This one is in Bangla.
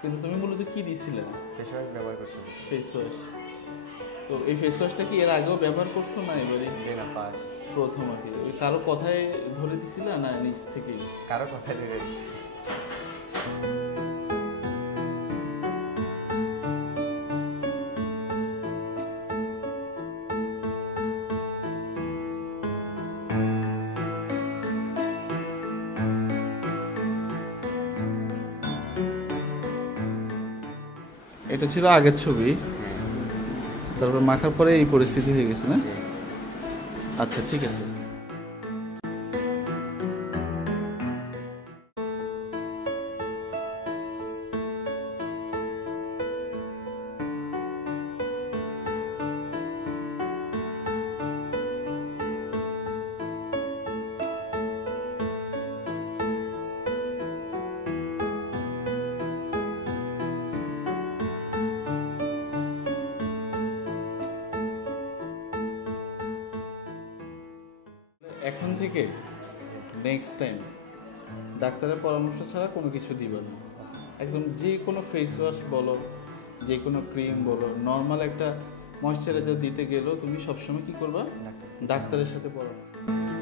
কিন্তু তুমি মূলত কি দিছিলে? ফেস ওয়াশ ব্যবহার করছি। Face wash. তো এই ফেস ওয়াশটা কি এর আগেও ব্যবহার করছো না এবারে? না, ফার্স্ট। প্রথম আর কি। ওই কারো কথায় ধরে দিছিলা না নিজ থেকেই? কারো কথায় ধরে দিচ্ছি। এটা ছিল আগের ছবি, তারপর মাখার পরে এই পরিস্থিতি হয়ে গেছে না? আচ্ছা ঠিক আছে। এখন থেকে নেক্সট টাইম ডাক্তারের পরামর্শ ছাড়া কোনো কিছু দিবে না। একদম যে কোনো ফেস ওয়াশ বলো, যে কোনো ক্রিম বলো, নর্মাল একটা ময়শ্চারাইজার দিতে গেলেও তুমি সবসময় কি করবা? ডাক্তারের সাথে পরামর্শ।